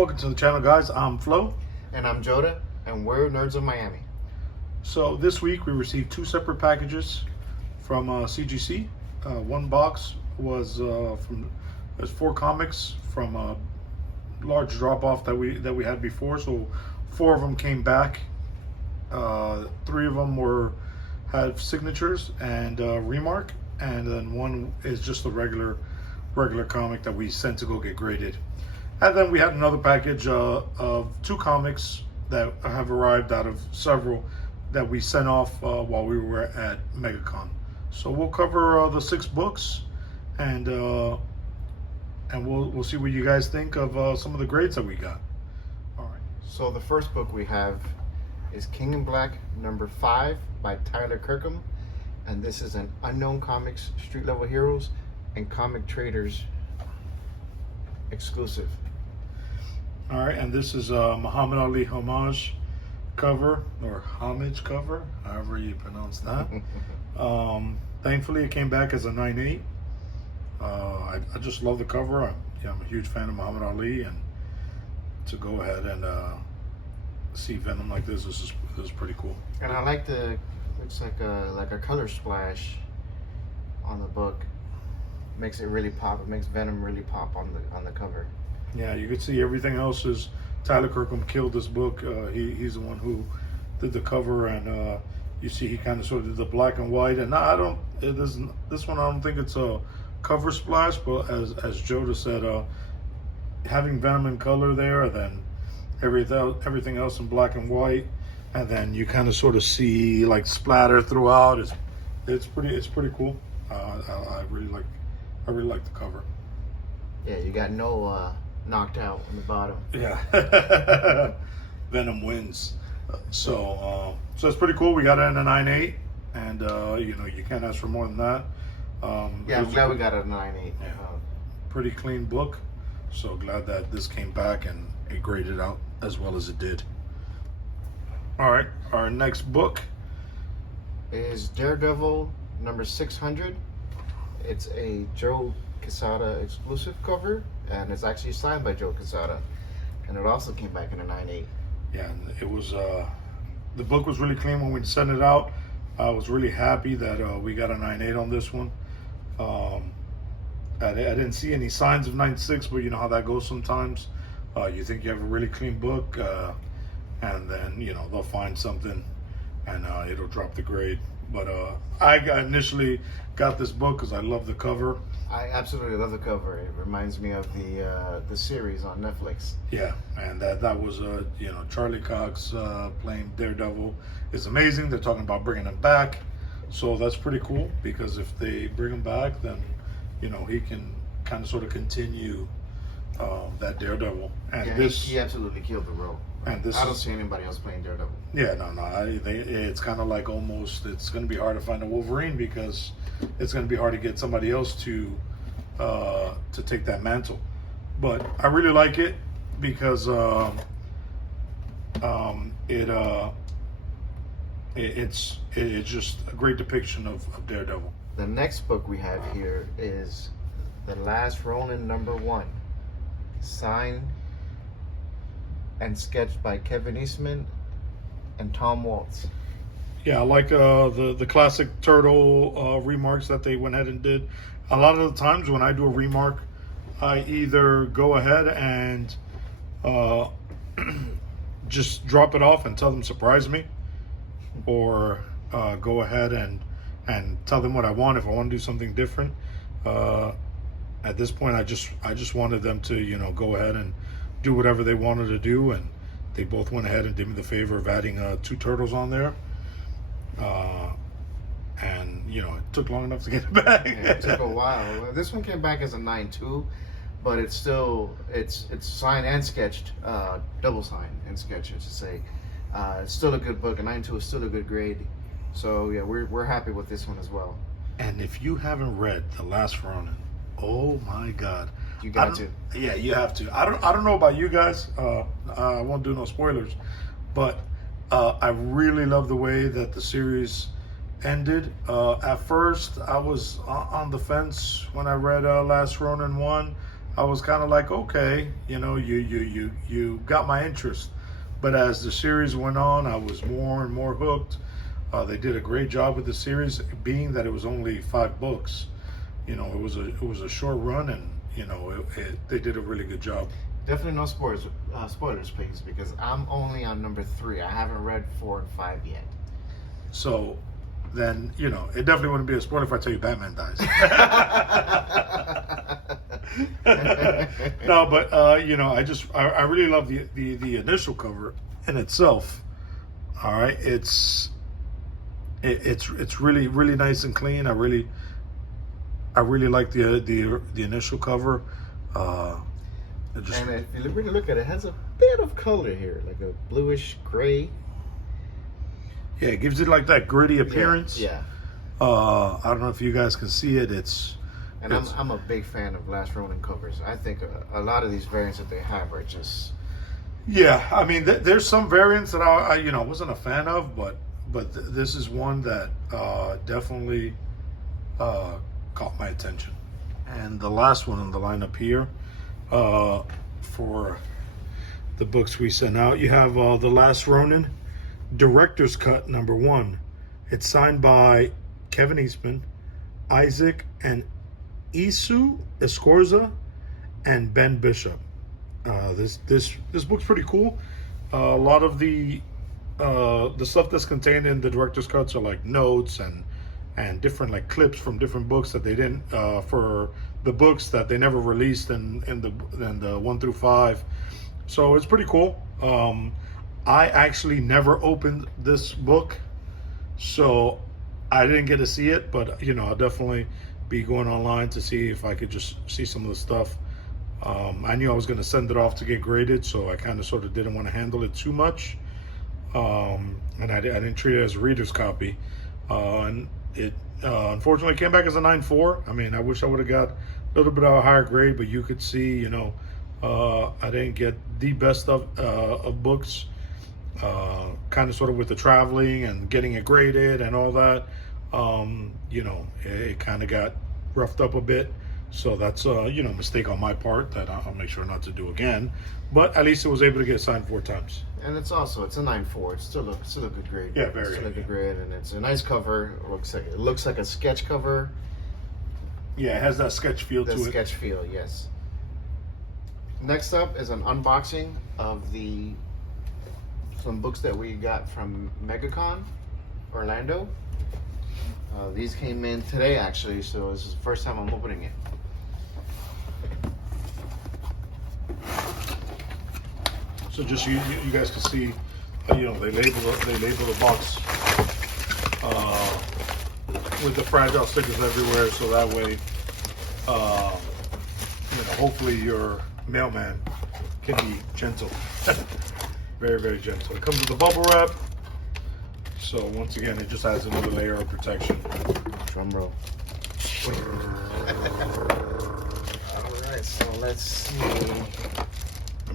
Welcome to the channel, guys. I'm Flo. And I'm Joda, and we're Nerds of Miami. So this week we received two separate packages from CGC. One box was there's 4 comics from a large drop-off that we had before. So 4 of them came back. 3 of them had signatures and remark, and then 1 is just a regular comic that we sent to go get graded. And then we had another package of 2 comics that have arrived out of several that we sent off while we were at MegaCon. So we'll cover the 6 books, and we'll see what you guys think of some of the grades that we got. All right. So the first book we have is King in Black number 5 by Tyler Kirkham, and this is an Unknown Comics Street Level Heroes and Comic Traders exclusive. All right, and this is a Muhammad Ali homage cover, or homage cover, however you pronounce that. Thankfully, it came back as a 9/8. I just love the cover. I'm a huge fan of Muhammad Ali, and to go ahead and see Venom like this is pretty cool. And I like looks like a color splash on the book. Makes it really pop. It makes Venom really pop on the cover. Yeah, you can see everything else is Tyler Kirkham killed this book. He's the one who did the cover, and you see he kind of sort of did the black and white. And this one I don't think it's a cover splash, but as Joda said, having Venom in color there, and then everything else in black and white, and then you kind of sort of see like splatter throughout. It's pretty cool. I really like the cover. Yeah, you got no knocked out on the bottom. Yeah. Venom wins. So it's pretty cool. We got it in a 9/8, and you can't ask for more than that. Yeah, I'm glad we got it at 9/8. Yeah. Pretty clean book. So glad that this came back and it graded out as well as it did. All right, our next book is Daredevil number 600. It's a Joe Quesada exclusive cover, and it's actually signed by Joe Quesada, and it also came back in a 9/8. Yeah, and it was the book was really clean when we sent it out. I was really happy that we got a 9/8 on this one. I didn't see any signs of 9/6, but you know how that goes sometimes. You think you have a really clean book, and then they'll find something, and it'll drop the grade. But I initially got this book because I love the cover. I absolutely love the cover. It reminds me of the series on Netflix. Yeah, and that was Charlie Cox playing Daredevil is amazing. They're talking about bringing him back, so that's pretty cool, because if they bring him back, then he can kind of sort of continue that Daredevil. And yeah, he absolutely killed the role. And I don't see anybody else playing Daredevil. Yeah, no. It's kind of like it's going to be hard to find a Wolverine, because it's going to be hard to get somebody else to take that mantle. But I really like it because it's just a great depiction of Daredevil. The next book we have here is The Last Ronin number 1, signed and sketched by Kevin Eastman and Tom Waltz. Yeah, I like the classic Turtle remarks that they went ahead and did. A lot of the times when I do a remark, I either go ahead and just drop it off and tell them surprise me, or go ahead and tell them what I want if I want to do something different. At this point, I just wanted them to go ahead and do whatever they wanted to do, and they both went ahead and did me the favor of adding 2 turtles on there. And it took long enough to get it back. Yeah, it took a while. This one came back as a 9/2, but it's signed and sketched, double signed and sketched, to say. It's still a good book. A 9/2 is still a good grade. So yeah, we're happy with this one as well. And if you haven't read The Last Ronin, oh my God, you got to. Yeah, you have to. I don't know about you guys. I won't do no spoilers, but I really love the way that the series ended. At first, I was on the fence when I read Last Ronin 1. I was kind of like, okay, you got my interest. But as the series went on, I was more and more hooked. They did a great job with the series, being that it was only 5 books. It was a short run, and they did a really good job. Definitely no spoilers, please, because I'm only on number 3. I haven't read 4 and 5 yet. So then, it definitely wouldn't be a spoiler if I tell you Batman dies. No, but I really love the initial cover in itself. All right, it's really, really nice and clean. I really like the initial cover. And if you really look at it, it has a bit of color here, like a bluish gray. Yeah, it gives it like that gritty appearance. Yeah. I don't know if you guys can see it. I'm a big fan of Last Ronin covers. I think a lot of these variants that they have are just. Yeah, I mean, there's some variants that I wasn't a fan of, but this is one that definitely caught my attention. And the last one on the lineup here, for the books we sent out, you have The Last Ronin, Director's Cut #1. It's signed by Kevin Eastman, Isaac and Isu Escorza, and Ben Bishop. This book's pretty cool. A lot of the stuff that's contained in the director's cuts are like notes and different like clips from different books that they didn't for the books that they never released in the 1 through 5. So it's pretty cool. I actually never opened this book, so I didn't get to see it, but I'll definitely be going online to see if I could just see some of the stuff. I knew I was going to send it off to get graded, so I kind of sort of didn't want to handle it too much. And I didn't treat it as a reader's copy. And it unfortunately came back as a 9.4. I mean, I wish I would have got a little bit of a higher grade, but you could see, I didn't get the best of books. Kind of sort of with the traveling and getting it graded and all that. It kind of got roughed up a bit. So that's a mistake on my part that I'll make sure not to do again. But at least it was able to get signed 4 times. And it's a 9.4. It's still a good grade. Yeah, very. It's still a good grade, and it's a nice cover. It looks like a sketch cover. Yeah, it has that sketch feel to it. Sketch feel, yes. Next up is an unboxing of some books that we got from MegaCon Orlando. These came in today, actually, so this is the first time I'm opening it. So just you guys can see, they label the box with the fragile stickers everywhere, so that way, hopefully your mailman can be gentle, very, very gentle. It comes with the bubble wrap, so once again, it just adds another layer of protection. Drum roll. All right, so let's see.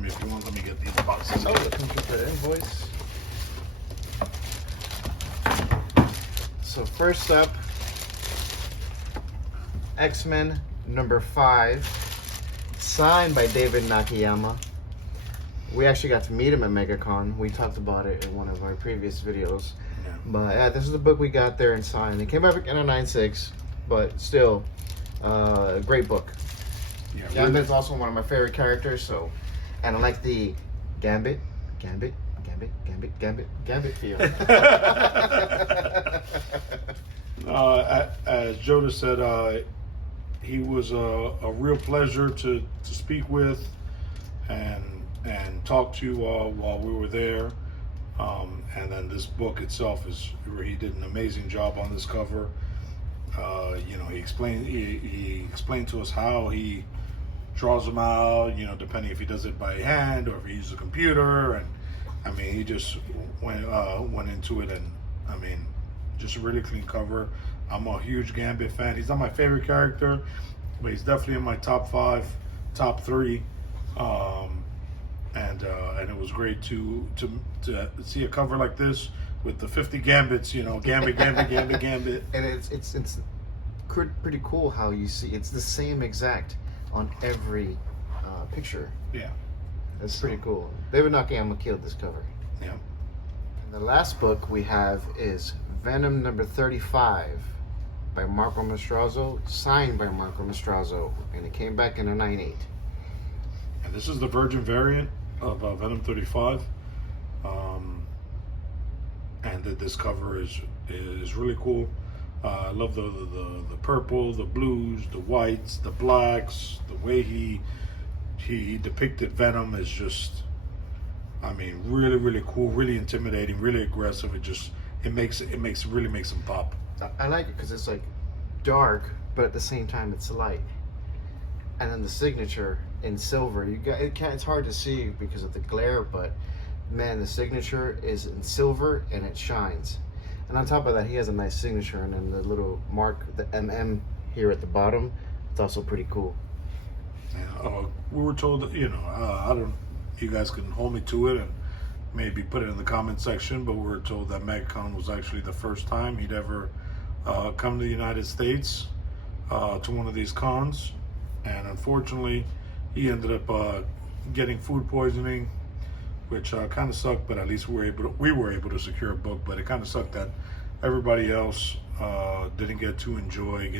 If you want, let me get these boxes. Oh, the computer invoice. So first up, X-Men #5, signed by David Nakayama. We actually got to meet him at MegaCon. We talked about it in one of our previous videos. Yeah. But this is the book we got there and signed. It came back in a 9.6, but still, a great book. Yeah, Gambit's also one of my favorite characters, so. And I like the Gambit feel. As Joda said, he was a real pleasure to speak with and talk to while we were there. And then this book itself he did an amazing job on this cover. He explained to us how he draws them out, depending if he does it by hand or if he uses a computer. And I mean, he just went into it, and I mean, just a really clean cover. I'm a huge Gambit fan. He's not my favorite character, but he's definitely in my top 5, top 3. And it was great to see a cover like this with the 50 Gambits, Gambit. And it's pretty cool how you see it's the same exact on every picture. Yeah. That's pretty cool. David Nakayama killed this cover. Yeah. And the last book we have is Venom number 35 by Marco Mastrazzo, signed by Marco Mastrazzo, and it came back in a 9.8. And this is the Virgin variant of Venom 35. And this cover is really cool. I love the purple, the blues, the whites, the blacks. The way he depicted Venom is just, I mean, really cool, really intimidating, really aggressive. It really makes him pop. I like it because it's like dark, but at the same time it's light. And then the signature in silver, it's hard to see because of the glare, but man, the signature is in silver and it shines. And on top of that, he has a nice signature, and then the little mark, the MM here at the bottom, it's also pretty cool. Yeah, we were told that, I don't, you guys can hold me to it and maybe put it in the comment section, but we were told that MegaCon was actually the first time he'd ever come to the United States to one of these cons, and unfortunately he ended up getting food poisoning, which kind of sucked, but at least we were able to secure a book. But it kind of sucked that everybody else didn't get to enjoy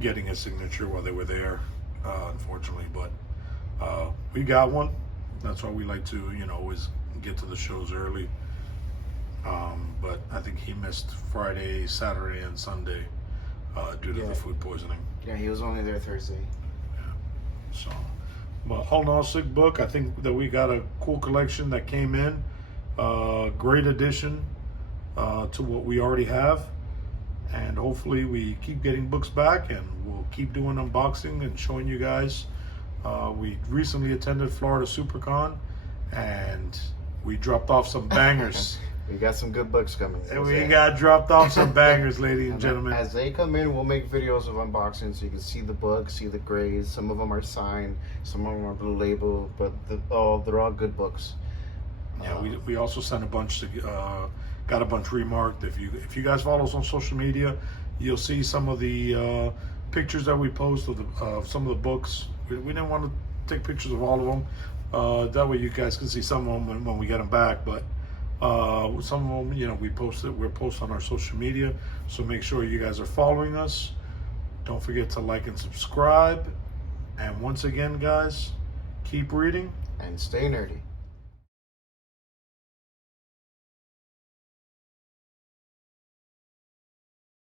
getting a signature while they were there, unfortunately. But we got one. That's why we like to always get to the shows early. But I think he missed Friday, Saturday, and Sunday due to the food poisoning. Yeah, he was only there Thursday. Yeah. So, but all in all, sick book. I think that we got a cool collection that came in. Great addition to what we already have. And hopefully we keep getting books back, and we'll keep doing unboxing and showing you guys. We recently attended Florida SuperCon, and we dropped off some bangers. We got some good books coming. And we got dropped off some bangers, ladies and gentlemen. As they come in, we'll make videos of unboxing so you can see the books, see the grades. Some of them are signed, some of them are blue label, but they're all good books. Yeah, we also sent a bunch to, got a bunch remarked. If you guys follow us on social media, you'll see some of the pictures that we post of some of the books. We didn't want to take pictures of all of them. That way you guys can see some of them when we get them back, but some of them, we'll post on our social media, so make sure you guys are following us. Don't forget to like and subscribe, and once again, guys, keep reading and stay nerdy.